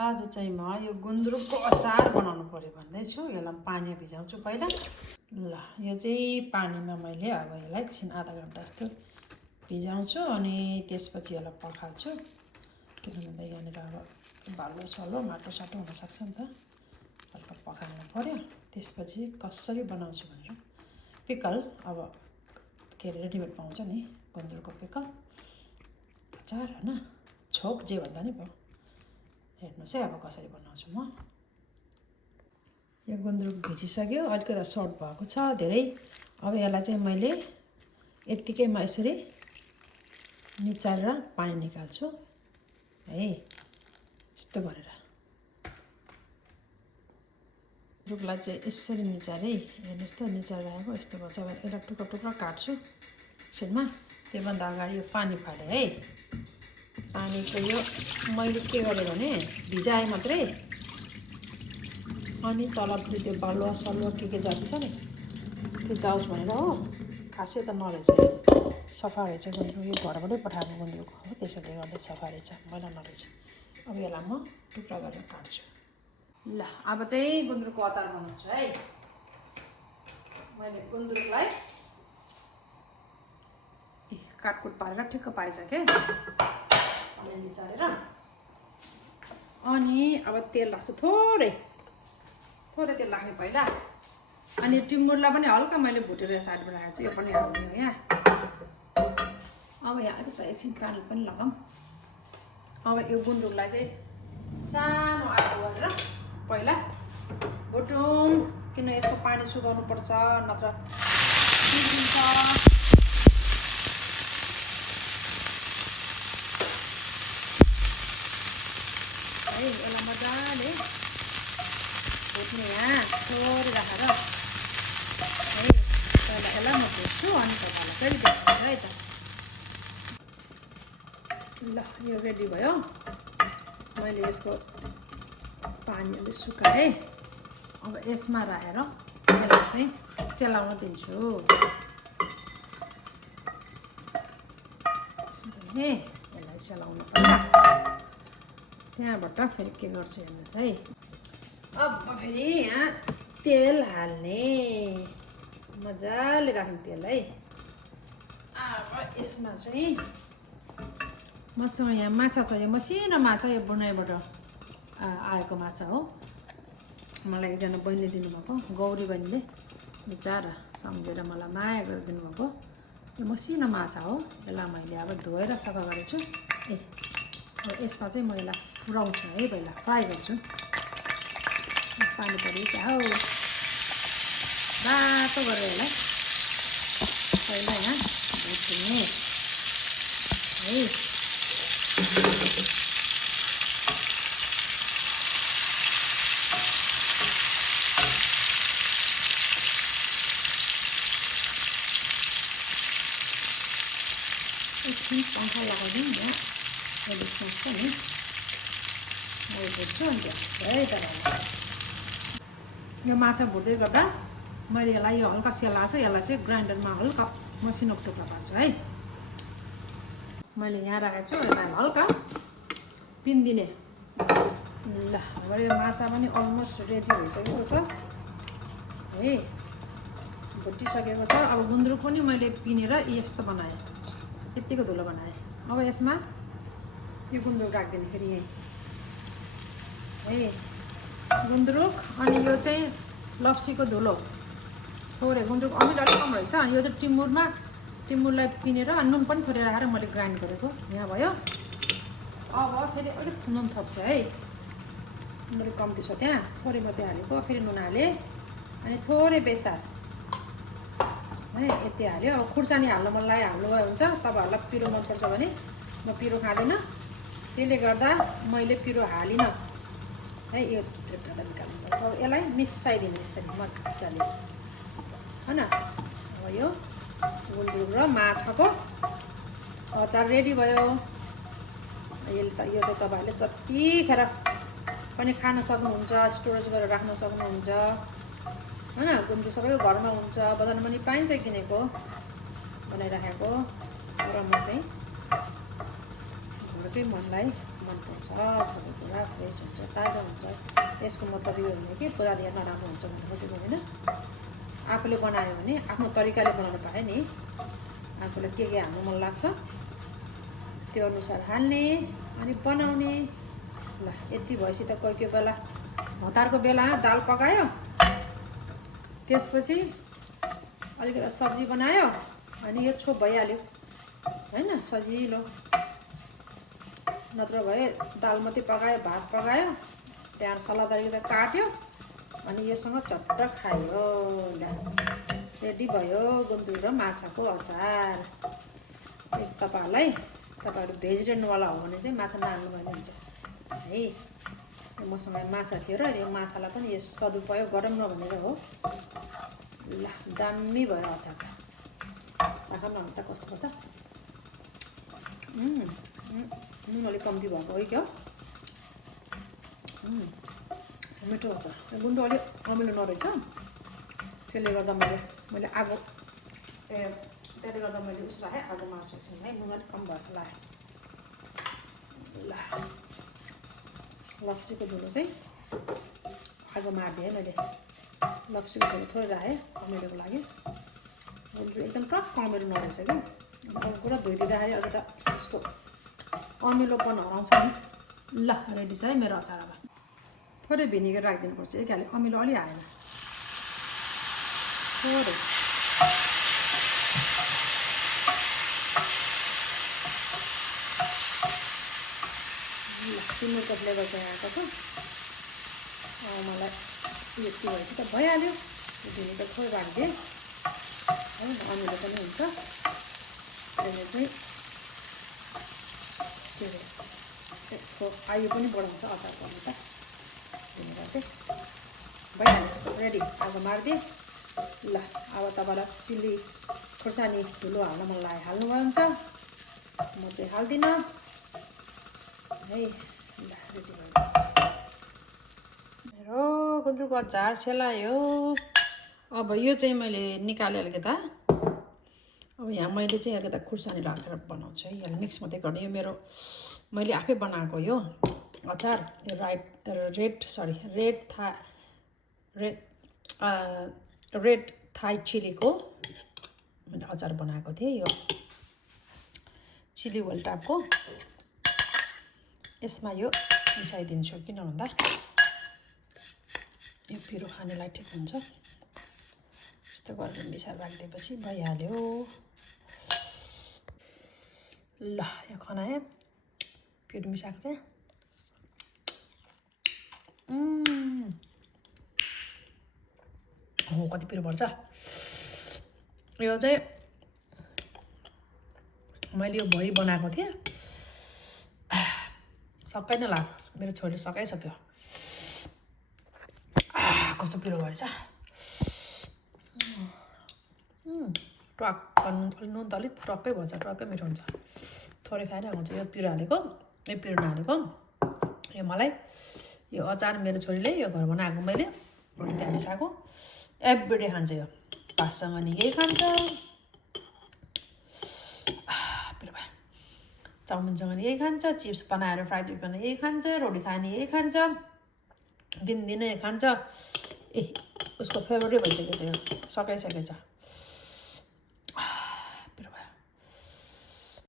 आज चाहिँ म यो गुन्द्रुकको अचार बनाउनु पर्यो भन्दैछु। यसलाई पानी भिजाउँछु पहिला। ल यो चाहिँ पानीमा मैले अब यसलाई एकछिन आधा घन्टा जस्तो भिजाउँछु अनि त्यसपछि यसलाई पखाल्छु। किनभने यहाँनिर अब बालुवा सालुवा माटो साटो हुनसक्छ नि त, हल्का पखाल्नु पर्यो। त्यसपछि कसरी बनाउँछु भनेर पिकल अब के अरे रेडिमेड पाउँछ नि गुन्द्रुकको पिकल अचार होइन, छोप जे भन्दा नि भयो। हेर्नुहोस् है अब कसरी बनाउँछु म। यो गुन्द्रुक भिजिसक्यो, अलिकति सर्ट भएको छ धेरै। अब यसलाई चाहिँ मैले यत्तिकैमा यसरी निचारेर पानी निकाल्छु है, यस्तो गरेर। गुन्द्रुकलाई चाहिँ यसरी निचारेँ, हेर्नुहोस् त निचारेर राखेको यस्तो भन्छ। अब यसलाई टुक्रा टुक्रा काट्छु एकछिनमा। त्योभन्दा अगाडि यो पानी फालेँ है। पानी चाहिँ यो मैले के गरेँ भने भिजाएँ मात्रै, अनि तलपट्टि त्यो बालुवा सलुवा के जति छ नि त्यो जाओस् भनेर हो। खासै त नरहेछ, सफा रहेछ गुन्द्रुक। यो घरबाटै पठाएको गुन्द्रुक हो, त्यसैले गर्दा सफा रहेछ, मैला नरहेछ। अब यसलाई म टुक्रा गरेर काट्छु। ल अब चाहिँ गुन्द्रुकको अचार बनाउँछु है। मैले गुन्द्रुकलाई काटकुट पारेर ठिक्क पारिसकेँ निचारेर। अनि अब तेल राख्छु, थोरै तेल राख्ने पहिला। अनि टिमुरलाई पनि हल्का मैले भुटेर साइडमा राखेको छु, यो पनि हाल्ने हो यहाँ। अब यहाँ अलिकति एकछिन पानी पनि लगाऊँ। अब यो गुन्द्रुकलाई चाहिँ सानो आगो गरेर पहिला भुटौँ, किन यसको पानी सुकाउनु पर्छ, नत्र सिद्धिन्छ। यसलाई मजाले भुट्ने यहाँ थोरै राखेर है। पहिला यसलाई म भुट्छु अनि तपाईँलाई फेरि देखाउँछु है त। ल यो रेडी भयो। मैले यसको पानी अलिक सुकाएँ। अब यसमा राखेर यसलाई चाहिँ सेलाउन दिन्छु। यसलाई सेलाउनु पर्छ। त्यहाँबाट फेरि के गर्छु हेर्नुहोस् है। अब फेरि यहाँ तेल हाल्ने, मजाले राख्ने तेल है। अब यसमा चाहिँ मसँग यहाँ माछा छ, यो मसिनो माछा, यो बुनाइबाट आएको माछा हो। मलाई एकजना बहिनीले दिनुभएको, गौरी बहिनीले बिचारा सम्झेर मलाई माया गरेर दिनुभएको यो मसिनो माछा हो। यसलाई मैले अब धोएर सफा गरेछु। अब यसमा चाहिँ म यसलाई पुऱ्याउँछु है, पहिला फ्राई गर्छु। पानी पऱ्यो क्या हो, रातो गरेर यसलाई पहिला यहाँ भुट्ने है। एकछिन पङ्खा लगाइदिउँ यहाँ, अहिले सोच्छ नि म भुट्छु अन्त है। तर यो माछा भुट्दै गर्दा मैले यसलाई यो हल्का सेला छ, यसलाई चाहिँ ग्राइन्डरमा हल्का मसिनो टुक्रा पार्छु है। मैले यहाँ राखेको छु, यसलाई हल्का पिन्दिने। ल अब यो माछा पनि अलमोस्ट रेडी भइसकेको छ है, भुटिसकेको छ। अब गुन्द्रुक पनि मैले पिनेर यस्तो बनाएँ, यत्तिको धुलो बनाएँ। अब यसमा यो गुन्द्रुक राखिदिने फेरि यहीँ है, गुन्द्रुक। अनि यो चाहिँ लप्सीको धुलो, थोरै गुन्द्रुक अमिलो अलिक कम रहेछ। अनि यो चाहिँ टिमुरलाई पिनेर नुन पनि थोरै राखेर मैले ग्राइन्ड गरेको यहाँ भयो। अब फेरि अलिक नुन थप्छु है, नुन कम्ती छ त्यहाँ, थोरै मात्रै हालेको। फेरि नुन हालेँ अनि थोरै बेसार है, यति हाल्यो। अब खुर्सानी हाल्नु मन लाग्यो हाल्नु हुन्छ, तपाईँहरूलाई पिरो मनपर्छ भने। म पिरो खाँदिनँ, त्यसले गर्दा मैले पिरो हालिनँ है। यो ढेँडा निकाल्नुपर्छ। अब यसलाई मिसाइदिनु यसरी मजाले होइन। अब यो गुन्द्रुक र माछाको अचार रेडी भयो। यो त तपाईँहरूले जतिखेर पनि खान सक्नुहुन्छ, स्टोरेज गरेर राख्न सक्नुहुन्छ होइन। गुन्द्रुक सबैको घरमा हुन्छ, बजारमा पनि पाइन्छ किनेको बनाइराखेको। तर म चाहिँ घरकै मनलाई मनपर्छ, सबै कुरा फ्रेस हुन्छ। यसको मतलब यो होइन कि पुराले नराम्रो हुन्छ भनेर खोजेको होइन। आफूले बनायो भने आफ्नो तरिकाले बनाउनु पायो नि, आफूलाई के हाल्नु मन लाग्छ त्यो अनुसार हाल्ने अनि बनाउने। ल यति भएपछि त कोही कोही बेला हतारको बेला दाल पकायो, त्यसपछि अलिकति सब्जी बनायो अनि यो छोप भइहाल्यो होइन, सजिलो। नत्र भए दाल मात्रै पकायो, भात पकायो, त्यहाँ सलाद अलिकति काट्यो अनि योसँग चट्ट खायो। ल रेडी भयो गुन्द्रुक र माछाको अचार। तपाईँहरू भेजिटेरियनवाला हो भने चाहिँ माछा नहाल्नु भने हुन्छ है। मसँग माछा थियो र यो माछालाई पनि यो सदुपयोग गरौँ न भनेर हो। ल दामी भयो अचार त, चाखौँ न त कस्तो पर्छ। नुन अलिक कम्ती भएको हो क्या, मिठो अचार। गुन्द्रुक अलिक अमिलो नरहेछ, त्यसले गर्दा मैले आगो त्यसले गर्दा मैले उस लगाएँ, आगो मार्छु एकछिन है, नुन अलिक कम भएछ लगाएँ। ल लप्सीको धुलो चाहिँ आगो मारिदिएँ है मैले, लप्सीको धुलो थोरै राखेँ अमिलोको लागि। गुन्द्रुक एकदम टक्क अमिलो नरहेछ कि, पुरा धोइदिँदाखेरि अलिकति यसको अमिलोपन हराउँछ नि। ल रेडी छ है मेरो अचार। अब थोरै भिनेगर राखिदिनुपर्छ है, किनभने अमिलो अलि हालेन थोरै। तिमीहरूको फ्लेभर चाहिँ आएको छ, मलाई यति भएपछि त भइहाल्यो। भिनेगर थोरै राखिदिएँ है, अमिलो पनि हुन्छ। त्यसले चाहिँ के अरे यसको आयु पनि बढाउँछ अचार पर्नु त, भिनेगर चाहिँ भइहाल्यो। रेडी, आगो मारिदिएँ। ल अब तपाईँलाई चिल्ली खोर्सानी धुलो हाल्न मन लाग्यो हाल्नुभयो हुन्छ, म चाहिँ हाल्दिनँ है। ल रेडी भयो मेरो गुन्द्रुकको अचार सेलायो। अब यो चाहिँ मैले निकालेँ अलिकता। अब यहाँ मैले चाहिँ अलिकता खुर्सानी राखेर बनाउँछु है, यहाँ मिक्स मात्रै गर्ने। यो मेरो मैले आफै बनाएको यो अचार, यो रेड थाई चिलीको मैले अचार बनाएको थिएँ। यो चिली वेल टाइपको, यसमा यो मिसाइदिन्छु, किन भन्दा यो पिरो खानेलाई ठिक हुन्छ। यस्तो गरेर मिसाएर राखिदिएपछि भइहाल्यो। ल यो खनाए पिरो मिसाएको चाहिँ हो कति पिरो पर्छ। यो चाहिँ मैले यो भरि बनाएको थिएँ, सबै नै लाग्छ, मेरो छोरीले सकाइसक्यो। कस्तो पिरो भएछ, टक्क नुन त अलिक टक्कै भएछ, टक्कै मिठो हुन्छ। थोरै खाएर हुन्छ यो पिरो हालेको, यो पिरो नहालेको। यो मलाई यो अचार मेरो छोरीले यो घर बनाएको मैले त्यहाँ मिसाएको, एभ्रिडे खान्छ यो। भातसँग नि यही खान्छ, पिरो भयो, चाउमिनसँग नि यही खान्छ, चिप्स बनाएर फ्राई चिप्स बनाएर यही खान्छ, रोटी खाने यही खान्छ, दिनदिनै खान्छ। ए उसको फेभरेटै भइसकेको छ यो, सकाइसकेको छ।